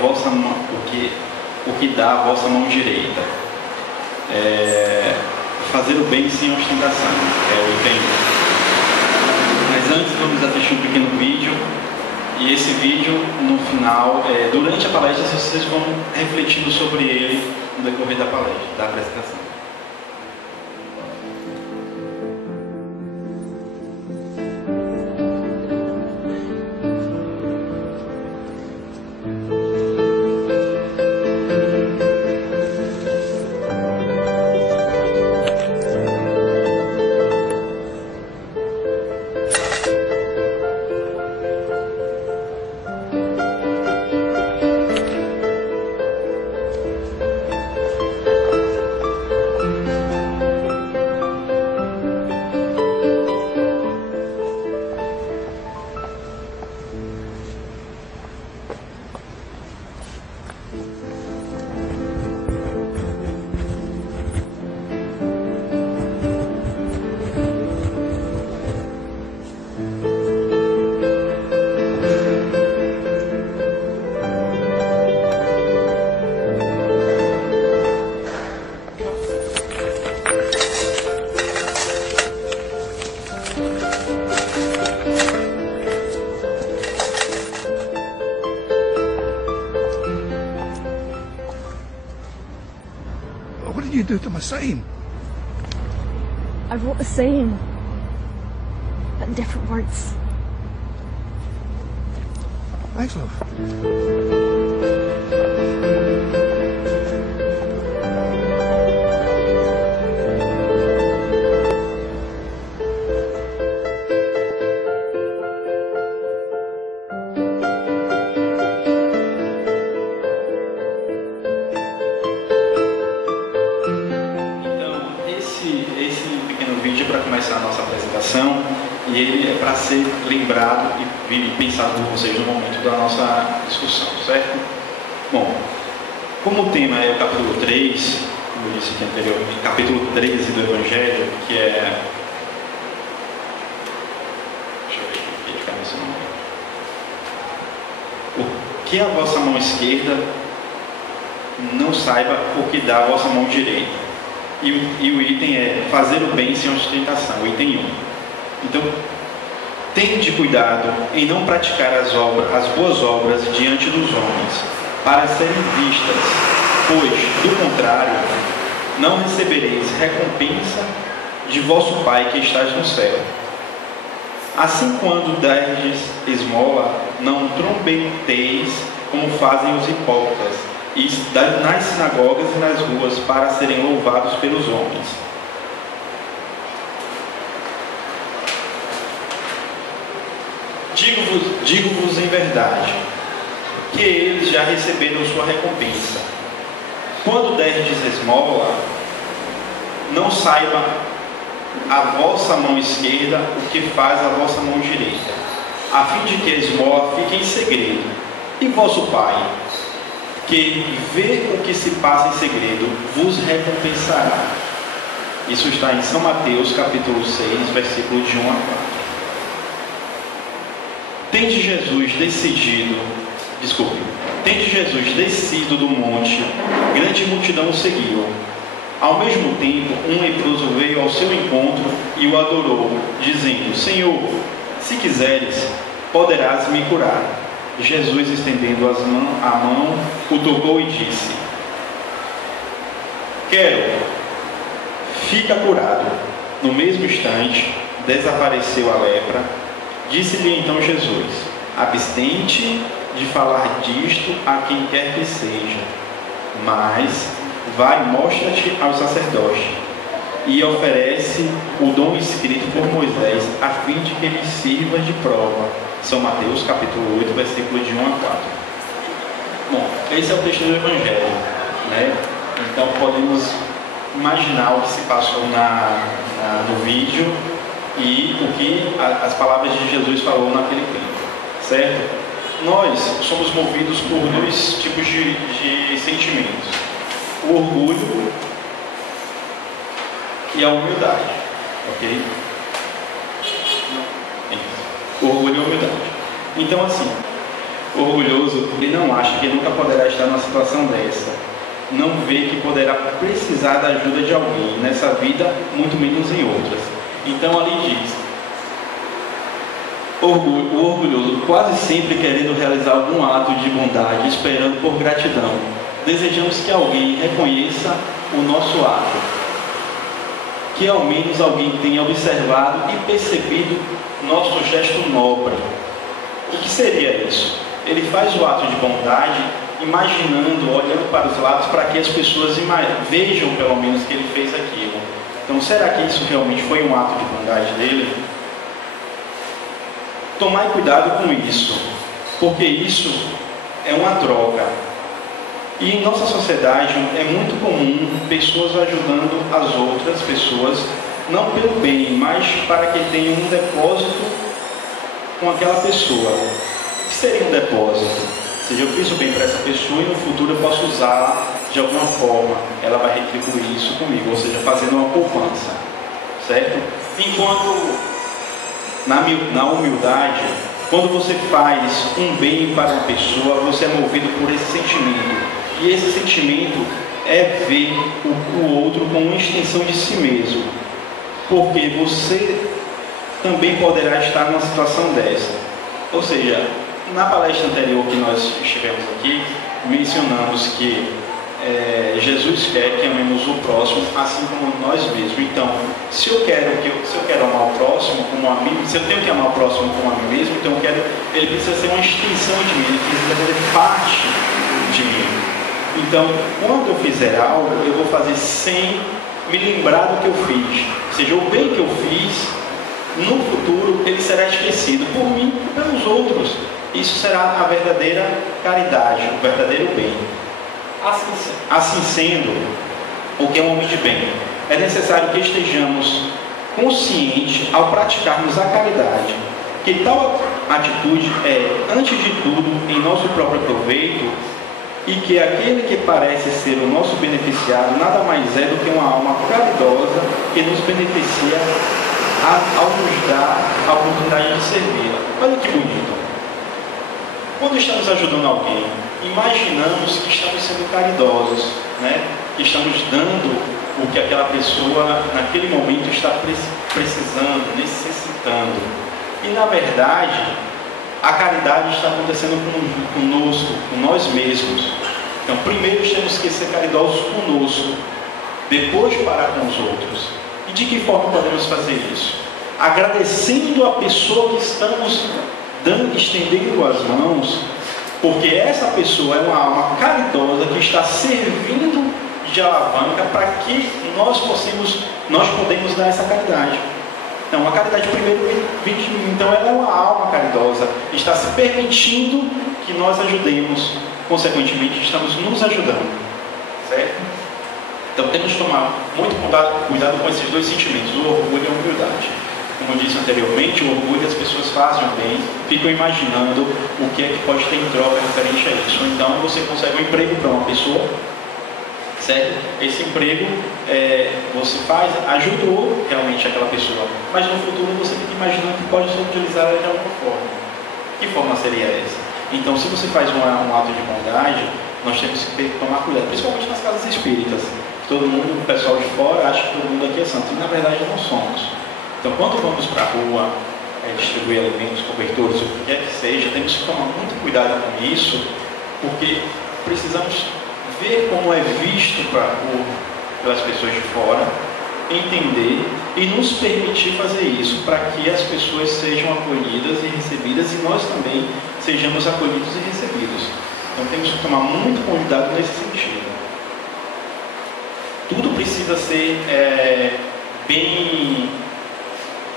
vossa mão, o que dá a vossa mão direita. Fazer o bem sem ostentação, o item 1. Mas antes vamos assistir um pequeno vídeo, e esse vídeo no final, durante a palestra, vocês vão refletindo sobre ele no decorrer da palestra, da apresentação. What did you do to my sign? I wrote the same, but in different words. Thanks, love. Para começar a nossa apresentação, e ele é para ser lembrado e pensado por vocês no momento da nossa discussão, certo? Bom, como o tema é o capítulo 3, como eu disse aqui anteriormente, capítulo 13 do Evangelho, que é... Deixa eu ver aqui, ficar nesse momento. O que a vossa mão esquerda não saiba o que dá a vossa mão direita. E o item é fazer o bem sem ostentação, o item 1. Então, tende cuidado em não praticar as boas obras diante dos homens, para serem vistas, pois, do contrário, não recebereis recompensa de vosso Pai que estás no céu. Assim, quando derdes esmola, não trombeteis como fazem os hipócritas, e nas sinagogas e nas ruas, para serem louvados pelos homens. Digo-vos em verdade, que eles já receberam sua recompensa. Quando derdes esmola, não saiba a vossa mão esquerda o que faz a vossa mão direita, a fim de que a esmola fique em segredo. E vosso Pai, que vê o que se passa em segredo, vos recompensará. Isso está em São Mateus, capítulo 6, versículo de 1 a 4. Tende Jesus descido do monte, grande multidão o seguiu. Ao mesmo tempo, um leproso veio ao seu encontro e o adorou, dizendo: Senhor, se quiseres, poderás me curar. Jesus, estendendo a mão, o tocou e disse: Quero, fica curado. No mesmo instante, desapareceu a lepra. Disse-lhe então Jesus: Abstente de falar disto a quem quer que seja, mas vai, mostra-te ao sacerdote, e oferece o dom escrito por Moisés, a fim de que lhe sirva de prova. São Mateus, capítulo 8, versículo de 1 a 4. Bom, esse é o texto do Evangelho, né? Então podemos imaginar o que se passou no vídeo e o que as palavras de Jesus falou naquele tempo, certo? Nós somos movidos por dois tipos de sentimentos: o orgulho e a humildade, ok? O orgulho e a humildade. Então, assim, Orgulhoso, ele não acha que nunca poderá estar numa situação dessa. Não vê que poderá precisar da ajuda de alguém nessa vida, muito menos em outras. Então ali diz: o orgulhoso quase sempre querendo realizar algum ato de bondade, esperando por gratidão. Desejamos que alguém reconheça o nosso ato, que ao menos alguém tenha observado e percebido nosso gesto nobre. O que seria isso? Ele faz o ato de bondade imaginando, olhando para os lados, para que as pessoas vejam pelo menos que ele fez aquilo. Então, será que isso realmente foi um ato de bondade dele? Tomai cuidado com isso, porque isso é uma troca. E em nossa sociedade é muito comum pessoas ajudando as outras pessoas, não pelo bem, mas para que tenham um depósito com aquela pessoa. O que seria um depósito? Ou seja, eu fiz o bem para essa pessoa e no futuro eu posso usá-la de alguma forma. Ela vai retribuir isso comigo, ou seja, fazendo uma poupança. Certo? Enquanto na humildade, quando você faz um bem para uma pessoa, você é movido por esse sentimento. E esse sentimento é ver o outro como uma extensão de si mesmo. Porque você também poderá estar numa situação dessa. Ou seja, na palestra anterior que nós estivemos aqui, mencionamos que Jesus quer que amemos o próximo assim como nós mesmos. Então, se eu quero amar o próximo como a mim, se eu tenho que amar o próximo como a mim mesmo, então ele precisa ser uma extensão de mim, ele precisa fazer parte de mim. Então, quando eu fizer algo, eu vou fazer sem me lembrar do que eu fiz. Ou seja, o bem que eu fiz, no futuro, ele será esquecido por mim e pelos outros. Isso será a verdadeira caridade, o verdadeiro bem. Assim sendo, o que é um homem de bem? É necessário que estejamos conscientes ao praticarmos a caridade, que tal atitude é, antes de tudo, em nosso próprio proveito, e que aquele que parece ser o nosso beneficiado nada mais é do que uma alma caridosa que nos beneficia ao nos dar a oportunidade de servi-la. Olha que bonito. Quando estamos ajudando alguém, imaginamos que estamos sendo caridosos, né? Que estamos dando o que aquela pessoa naquele momento está precisando, necessitando. E na verdade, a caridade está acontecendo conosco, com nós mesmos. Então, primeiro temos que ser caridosos conosco, depois parar com os outros. E de que forma podemos fazer isso? Agradecendo a pessoa que estamos estendendo as mãos, porque essa pessoa é uma alma caridosa que está servindo de alavanca para que nós podemos dar essa caridade. Então, a caridade primeiro vem de mim. Então, ela é uma alma caridosa, está se permitindo que nós ajudemos, consequentemente, estamos nos ajudando, certo? Então, temos que tomar muito cuidado com esses dois sentimentos, o orgulho e a humildade. Como eu disse anteriormente, o orgulho, as pessoas fazem o bem, ficam imaginando o que é que pode ter em troca referente a isso. Então, você consegue um emprego para uma pessoa, certo? Esse emprego você ajudou realmente aquela pessoa, mas no futuro você fica imaginando que pode ser utilizada de alguma forma. Que forma seria essa? Então, se você faz um ato de bondade, nós temos que tomar cuidado, principalmente nas casas espíritas. Todo mundo, o pessoal de fora, acha que todo mundo aqui é santo, e na verdade não somos. Então, quando vamos para a rua distribuir alimentos, cobertores, o que quer que seja, temos que tomar muito cuidado com isso, porque precisamos ver como é visto pelas pessoas de fora, entender e nos permitir fazer isso, para que as pessoas sejam acolhidas e recebidas e nós também sejamos acolhidos e recebidos. Então temos que tomar muito cuidado nesse sentido. Tudo precisa ser bem,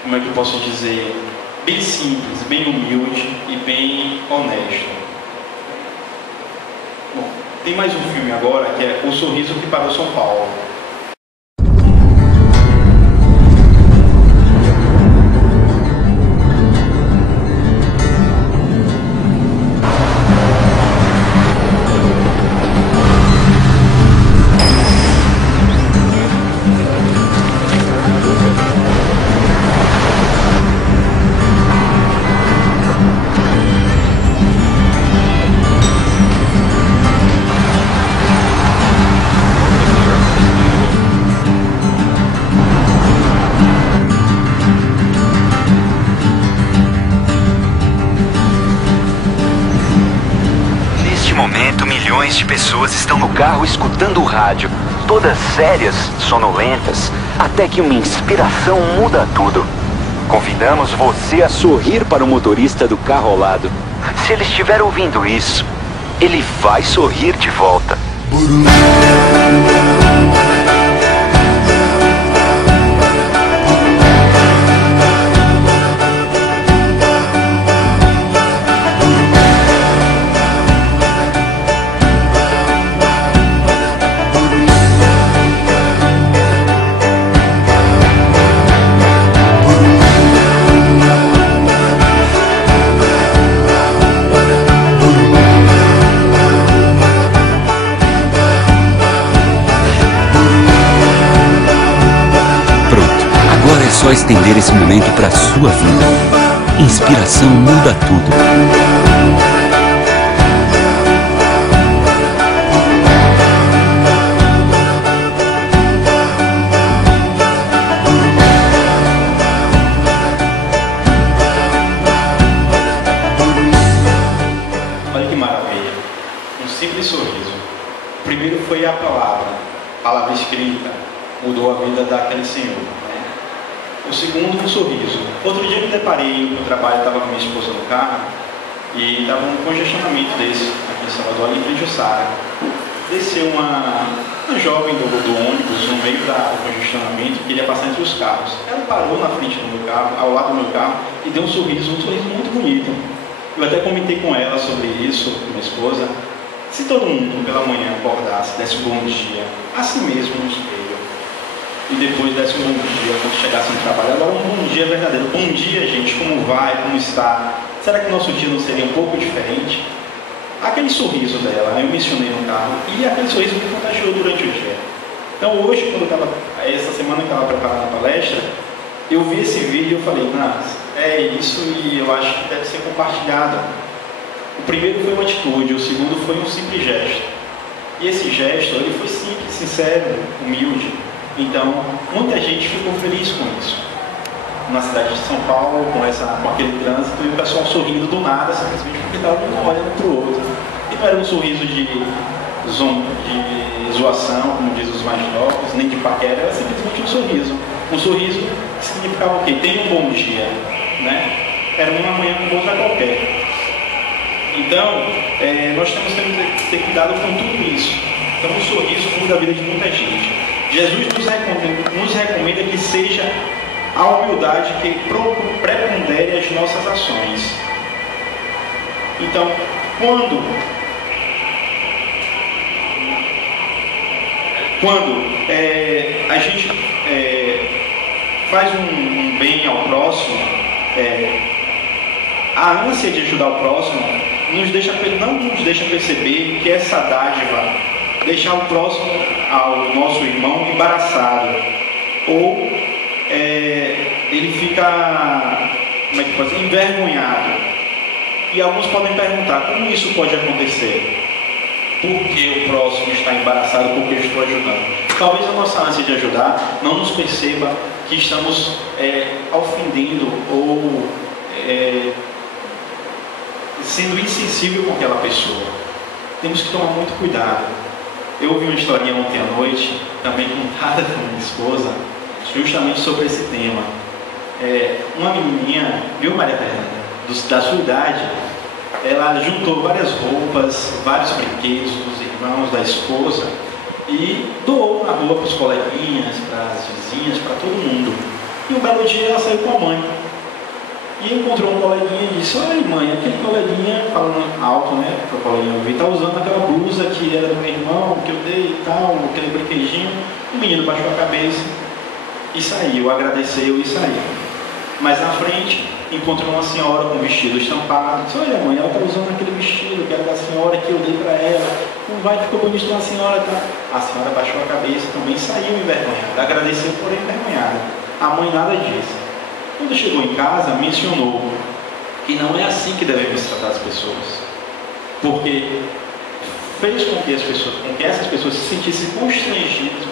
como é que eu posso dizer, bem simples, bem humilde e bem honesto. Bom, tem mais um filme agora que é O Sorriso que Parou São Paulo. momento, milhões de pessoas estão no carro escutando o rádio, todas sérias, sonolentas, até que uma inspiração muda tudo. Convidamos você a sorrir para o motorista do carro ao lado. Se ele estiver ouvindo isso, ele vai sorrir de volta. É só estender esse momento para a sua vida. Inspiração muda tudo. Olha que maravilha. Um simples sorriso. O primeiro foi a palavra escrita, mudou a vida daquele senhor. O segundo, um sorriso. Outro dia eu me deparei no trabalho, estava com minha esposa no carro e estava um congestionamento desse aqui em Salvador, ali em Jussara. Desceu uma jovem do ônibus no meio do congestionamento, queria passar entre os carros. Ela parou na frente do meu carro, ao lado do meu carro, e deu um sorriso muito bonito. Eu até comentei com ela sobre isso, com minha esposa. Se todo mundo pela manhã acordasse, desse um bom dia, a si mesmo no espelho, e depois desse um bom dia quando chegasse no trabalho. Agora um bom dia verdadeiro. Bom dia, gente, como vai, como está? Será que o nosso dia não seria um pouco diferente? Aquele sorriso dela, eu mencionei no carro, e aquele sorriso me contagiou durante o dia. Então hoje, quando eu estava, essa semana que eu estava preparando a palestra, eu vi esse vídeo e eu falei, é isso, e eu acho que deve ser compartilhado. O primeiro foi uma atitude, o segundo foi um simples gesto. E esse gesto, ele foi simples, sincero, humilde. Então, muita gente ficou feliz com isso. Na cidade de São Paulo, com aquele trânsito, e o pessoal sorrindo do nada, simplesmente porque estava um olhando para o outro. E não era um sorriso de zoação, como diz os mais novos, nem de paquera, era simplesmente um sorriso. Um sorriso que significava o quê? Tenha um bom dia, né? Era uma manhã como outra qualquer. Então, nós temos que ter cuidado com tudo isso. Então, um sorriso muda a vida de muita gente. Jesus nos recomenda que seja a humildade que prepondere as nossas ações. Então, quando a gente faz um bem ao próximo, a ânsia de ajudar o próximo não nos deixa perceber que essa dádiva deixar o próximo, ao nosso irmão, embaraçado, ou ele fica, envergonhado. E alguns podem perguntar, como isso pode acontecer? Por que o próximo está embaraçado porque eu estou ajudando? Talvez a nossa ânsia de ajudar não nos perceba que estamos ofendendo ou sendo insensível com aquela pessoa. Temos que tomar muito cuidado. Eu ouvi uma historinha ontem à noite, também contada com minha esposa, justamente sobre esse tema. Uma menininha, viu, Maria Fernanda, da sua idade, ela juntou várias roupas, vários brinquedos dos irmãos, da esposa, e doou na rua para os coleguinhas, para as vizinhas, para todo mundo. E um belo dia ela saiu com a mãe. E encontrou um coleguinha e disse: olha, mãe, aquele coleguinha, falando alto, né, para o coleguinha ouvir, está usando aquela blusa que era do meu irmão, que eu dei e tal, aquele brinquedinho. O menino baixou a cabeça e saiu, agradeceu e saiu. Mas na frente, encontrou uma senhora com um vestido estampado. Disse: olha, mãe, ela está usando aquele vestido que era da senhora que eu dei para ela. Não vai, ficou bonito na senhora, tá? A senhora baixou a cabeça também, saiu envergonhada. Agradeceu, porém envergonhada. A mãe nada disse. Quando chegou em casa, mencionou que não é assim que devemos tratar as pessoas, porque fez com que essas pessoas se sentissem constrangidas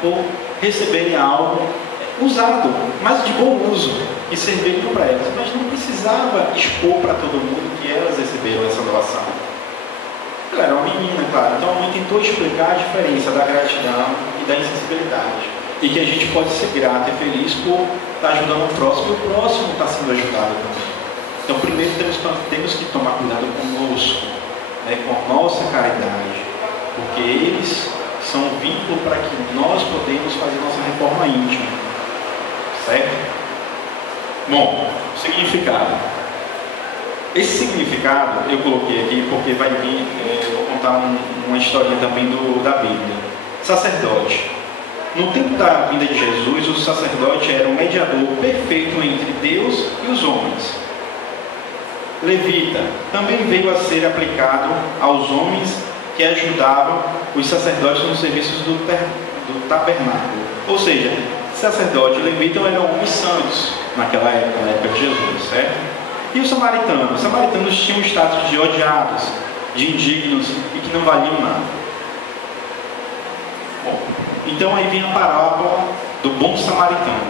por receberem algo usado, mas de bom uso, e serviriam para elas, mas não precisava expor para todo mundo que elas receberam essa doação. Ela era uma menina, claro. Então a mãe tentou explicar a diferença da gratidão e da insensibilidade. E que a gente pode ser grato e feliz por estar ajudando o próximo, e o próximo está sendo ajudado também. Então primeiro temos que tomar cuidado conosco, né, com a nossa caridade, porque eles são um vínculo para que nós podemos fazer nossa reforma íntima. Certo? Bom, significado. Esse significado eu coloquei aqui porque vai vir, eu vou contar uma historinha também da Bíblia. Sacerdote. No tempo da vinda de Jesus, o sacerdote era o mediador perfeito entre Deus e os homens. Levita também veio a ser aplicado aos homens que ajudavam os sacerdotes nos serviços do tabernáculo. Ou seja, sacerdote e levita eram homens santos naquela época, na época de Jesus, certo? E os samaritanos? Os samaritanos tinham o status de odiados, de indignos e que não valiam nada. Bom, então aí vem a parábola do bom samaritano.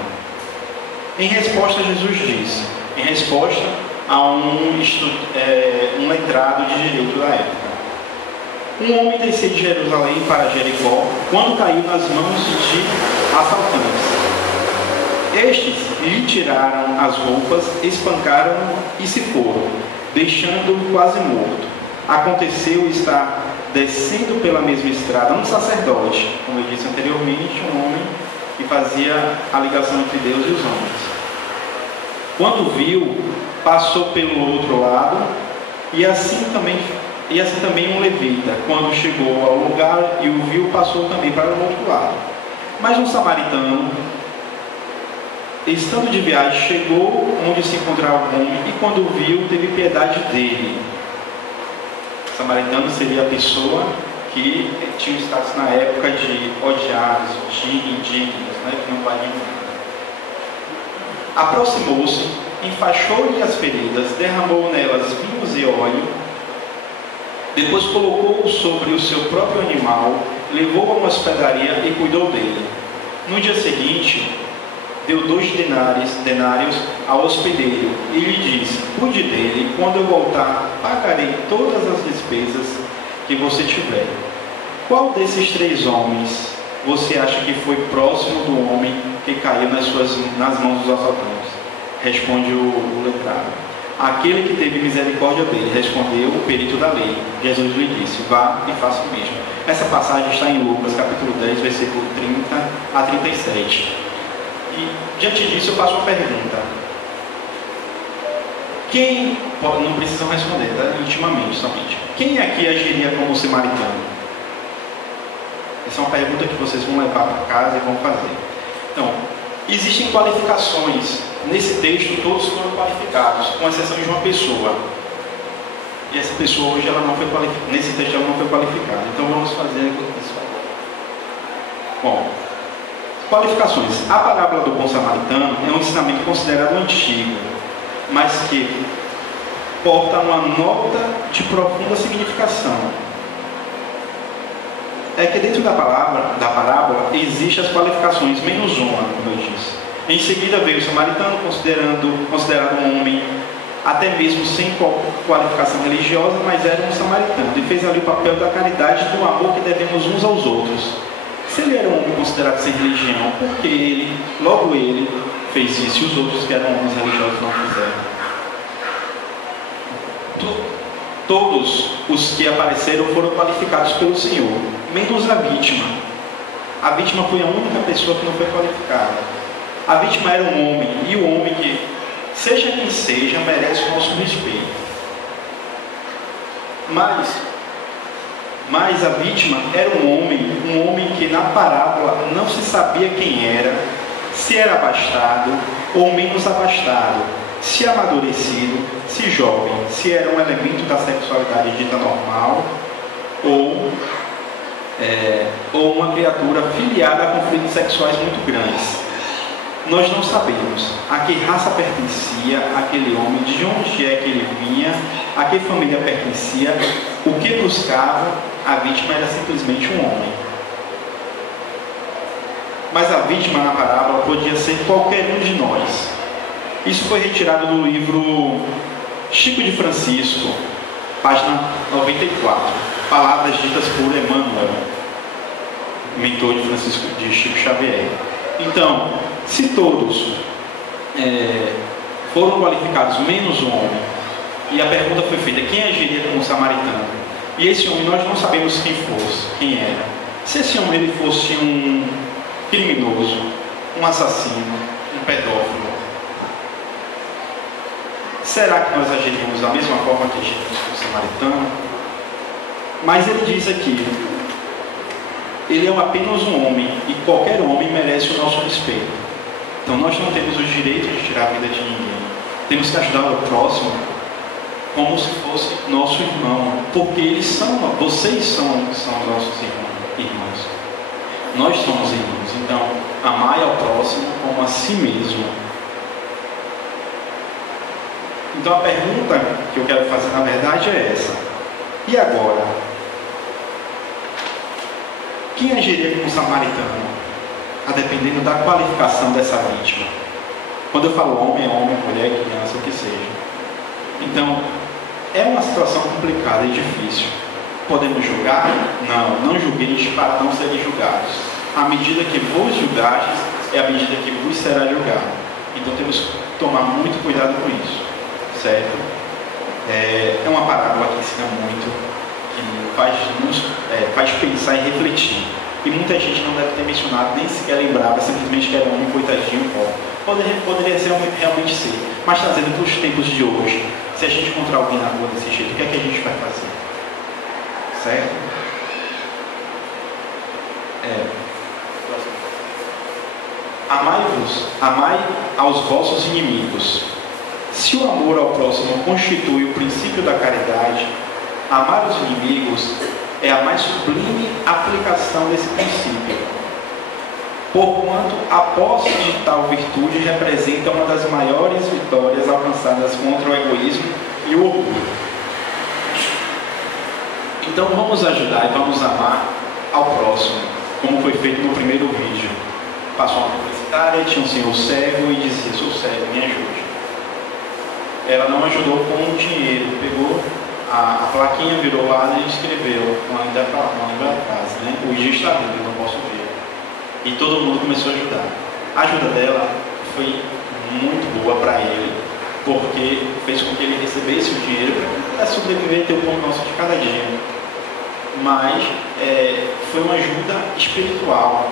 Em resposta, Jesus disse, em resposta a um letrado de direito da época: um homem descia de Jerusalém para Jericó quando caiu nas mãos de assaltantes. Estes lhe tiraram as roupas, espancaram-no e se foram, deixando-o quase morto. Aconteceu estar descendo pela mesma estrada um sacerdote, como eu disse anteriormente, um homem que fazia a ligação entre Deus e os homens. Quando viu, passou pelo outro lado, e assim também um levita, quando chegou ao lugar e o viu, passou também para o outro lado. Mas um samaritano, estando de viagem, chegou onde se encontrava o homem, e quando o viu, teve piedade dele. O samaritano seria a pessoa que tinha status na época de odiados, de indignos, né, que não valiam nada. Aproximou-se, enfaixou-lhe as feridas, derramou nelas vinhos e óleo, depois colocou-o sobre o seu próprio animal, levou-o a uma hospedaria e cuidou dele. No dia seguinte, deu 2 denários ao hospedeiro e lhe disse: cuide dele, quando eu voltar, pagarei todas as despesas que você tiver. Qual desses 3 homens você acha que foi próximo do homem que caiu nas mãos dos assaltantes? Responde o letrado: aquele que teve misericórdia dele. Respondeu o perito da lei. Jesus lhe disse: vá e faça o mesmo. Essa passagem está em Lucas, capítulo 10, versículo 30 a 37. E diante disso eu faço uma pergunta. Quem, não precisam responder, tá? Intimamente somente, quem aqui agiria como samaritano? Essa é uma pergunta que vocês vão levar para casa e vão fazer. Então, existem qualificações. Nesse texto todos foram qualificados, com exceção de uma pessoa. E essa pessoa hoje ela não foi qualificada. Nesse texto ela não foi qualificada. Então vamos fazer isso. Bom, qualificações. A parábola do bom samaritano é um ensinamento considerado antigo, mas que porta uma nota de profunda significação. É que dentro da parábola existem as qualificações menos uma, como eu disse. Em seguida veio o samaritano, considerado um homem até mesmo sem qualificação religiosa, mas era um samaritano, e fez ali o papel da caridade e do amor que devemos uns aos outros. Se ele era um homem considerado sem religião, porque ele fez isso, e os outros que eram homens religiosos não fizeram? Todos os que apareceram foram qualificados pelo Senhor, menos a vítima. A vítima foi a única pessoa que não foi qualificada. A vítima era um homem, e o homem que, seja quem seja, merece o nosso respeito. Mas a vítima era um homem que na parábola não se sabia quem era, se era abastado ou menos abastado, se amadurecido, se jovem, se era um elemento da sexualidade dita normal ou uma criatura filiada a conflitos sexuais muito grandes. Nós não sabemos a que raça pertencia aquele homem, de onde é que ele vinha, a que família pertencia, o que buscava. A vítima era simplesmente um homem. Mas a vítima na parábola podia ser qualquer um de nós. Isso foi retirado do livro Chico de Francisco, página 94. palavras ditas por Emmanuel, mentor de Chico Xavier. Então, se todos foram qualificados menos um homem, e a pergunta foi feita: quem agiria como samaritano? E esse homem nós não sabemos quem era. Se esse homem ele fosse um criminoso, um assassino, um pedófilo, será que nós agiríamos da mesma forma que agiríamos com o samaritano? Mas ele diz aqui: ele é apenas um homem, e qualquer homem merece o nosso respeito. Então nós não temos o direito de tirar a vida de ninguém. Temos que ajudar o próximo como se fosse nosso irmão, porque vocês são nossos irmãos. Nós somos irmãos. Então, amai ao próximo como a si mesmo. Então a pergunta que eu quero fazer na verdade é essa: e agora? Quem agiria como samaritano? A dependendo da qualificação dessa vítima. Quando eu falo homem, é homem, mulher, criança, o que seja. Então, é uma situação complicada e difícil. Podemos julgar? Não julgueis para não serem julgados. A medida que vos julgastes é a medida que vos será julgado. Então temos que tomar muito cuidado com isso, certo? É uma parábola que ensina muito, que faz pensar e refletir. E muita gente não deve ter mencionado, nem sequer lembrava, simplesmente que era um homem coitadinho, pobre. Poderia realmente ser. Mas trazendo para os tempos de hoje, se a gente encontrar alguém na rua desse jeito, o que é que a gente vai fazer? Certo? Amai aos vossos inimigos. Se o amor ao próximo constitui o princípio da caridade, amar os inimigos é a mais sublime aplicação desse princípio, porquanto a posse de tal virtude representa uma das maiores vitórias alcançadas contra o egoísmo e o orgulho. Então vamos ajudar e vamos amar ao próximo, como foi feito no primeiro vídeo. Passou uma publicitária, tinha um senhor cego e dizia: sou cego, me ajude. Ela não ajudou com dinheiro, pegou a plaquinha, virou lá e escreveu: não ainda atrás, né? O dia está vindo, não posso ver. E todo mundo começou a ajudar. A ajuda dela foi muito boa para ele, porque fez com que ele recebesse o dinheiro para sobreviver e ter o pão nosso de cada dia. Mas foi uma ajuda espiritual,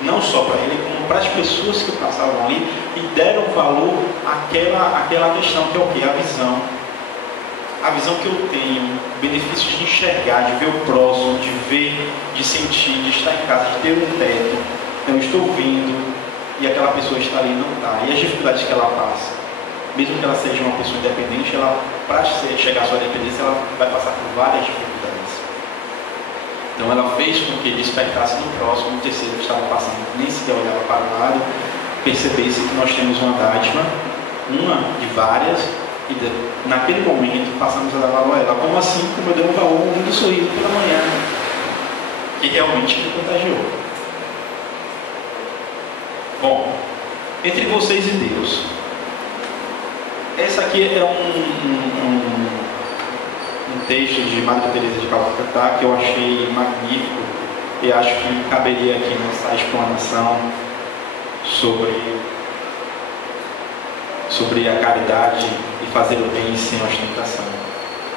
não só para ele, como para as pessoas que passavam ali e deram valor àquela questão, que é o quê? A visão. A visão que eu tenho, benefícios de enxergar, de ver o próximo, de ver, de sentir, de estar em casa, de ter um teto. Eu estou vindo e aquela pessoa está ali e não está. E as dificuldades que ela passa, mesmo que ela seja uma pessoa independente, para chegar à sua dependência, ela vai passar por várias dificuldades. Então ela fez com que despertasse no próximo, o terceiro que estava passando, nem sequer olhava para o lado, percebesse que nós temos uma dádiva, uma de várias, e naquele momento passamos a dar valor a ela. Como assim? Como eu dei um valor ao mundo do sorriso pela manhã, que realmente me contagiou. Bom, entre vocês e Deus. Essa aqui é um texto de Madre Teresa de Calcutá que eu achei magnífico e acho que caberia aqui nessa explanação sobre a caridade e fazer o bem sem ostentação.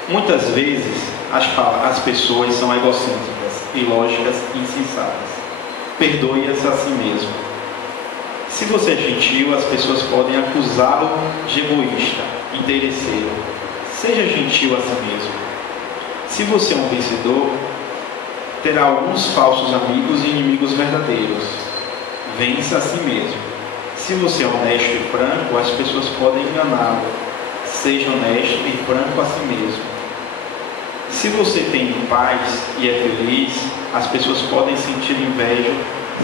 Muitas vezes as pessoas são egocêntricas, ilógicas e insensatas. Perdoe-as a si mesmo. Se você é gentil, as pessoas podem acusá-lo de egoísta, interesseiro. Seja gentil a si mesmo. Se você é um vencedor, terá alguns falsos amigos e inimigos verdadeiros. Vença a si mesmo. Se você é honesto e franco, as pessoas podem enganá-lo. Seja honesto e franco a si mesmo. Se você tem paz e é feliz, as pessoas podem sentir inveja.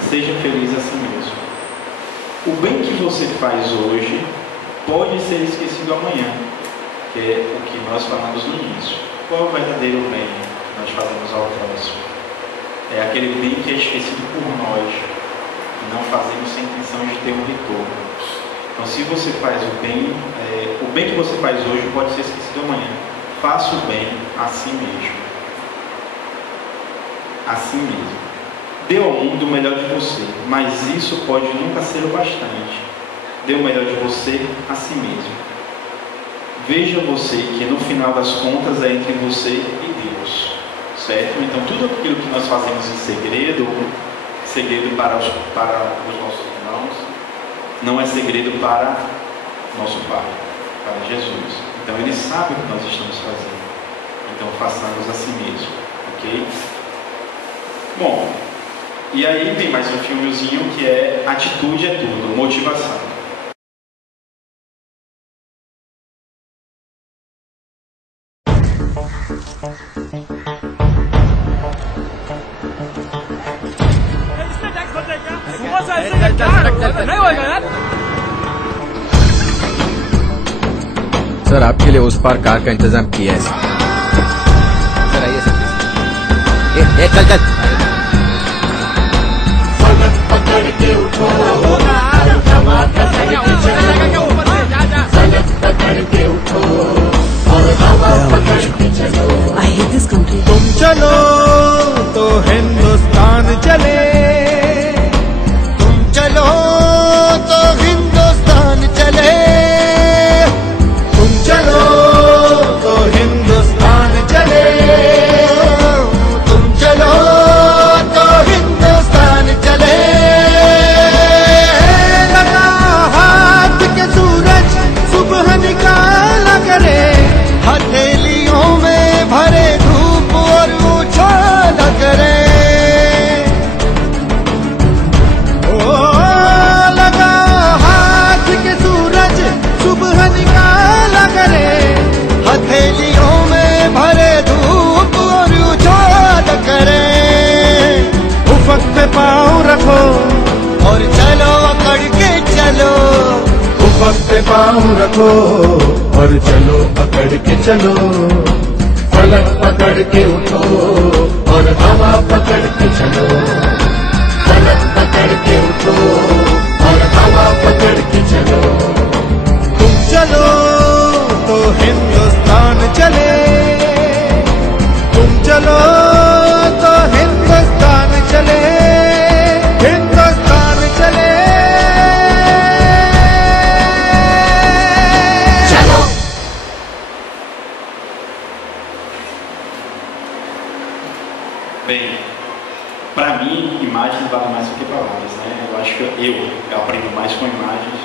Seja feliz a si mesmo. O bem que você faz hoje pode ser esquecido amanhã, que é o que nós falamos no início. Qual é o verdadeiro bem que nós fazemos ao próximo? É aquele bem que é esquecido por nós, e não fazemos sem intenção de ter um retorno. Então, se você faz o bem que você faz hoje pode ser esquecido amanhã. Faça o bem a si mesmo. a si mesmo. Dê ao mundo o melhor de você, mas isso pode nunca ser o bastante. Dê o melhor de você a si mesmo. Veja você que no final das contas é entre você e Deus, certo? Então tudo aquilo que nós fazemos em segredo para os nossos irmãos, não é segredo para nosso Pai, para Jesus. Então Ele sabe o que nós estamos fazendo. Então façamos a si mesmo, ok? Bom, e aí tem mais um filmezinho que é Atitude é Tudo, Motivação. Sir आपके लिए उस पार कार का इंतजाम किया है सर आइए सर चल चल I hate this country. तुम चलो तो हिंदुस्तान चले, तुम चलो तो हिंदुस्तान चले, तुम चलो तो हिंदुस्तान चले, तुम चलो तो हिंदुस्तान चले। लगा हाथ के सूरज सुबह निकाला करे, हथेलियों में भरे धूप और उछाला करे। ओ लगा हाथ के सूरज सुबह निकाला करे, हथेलियों में भरे धूप और उछाला करे। उफक पे पाँव रखो और चलो अकड़ के चलो, उफक पे पाँव रखो और चलो पकड़ के चलो, फलक पकड़ के उठो और हवा पकड़ के चलो, फलक पकड़ के उठो और हवा पकड़ के चलो। तुम चलो तो हिंदुस्तान चले, तुम चलो तो हिंदुस्तान चले, हिंदुस्तान चले। Bem, para mim, imagens valem mais do que palavras, né? Eu acho que eu aprendo mais com imagens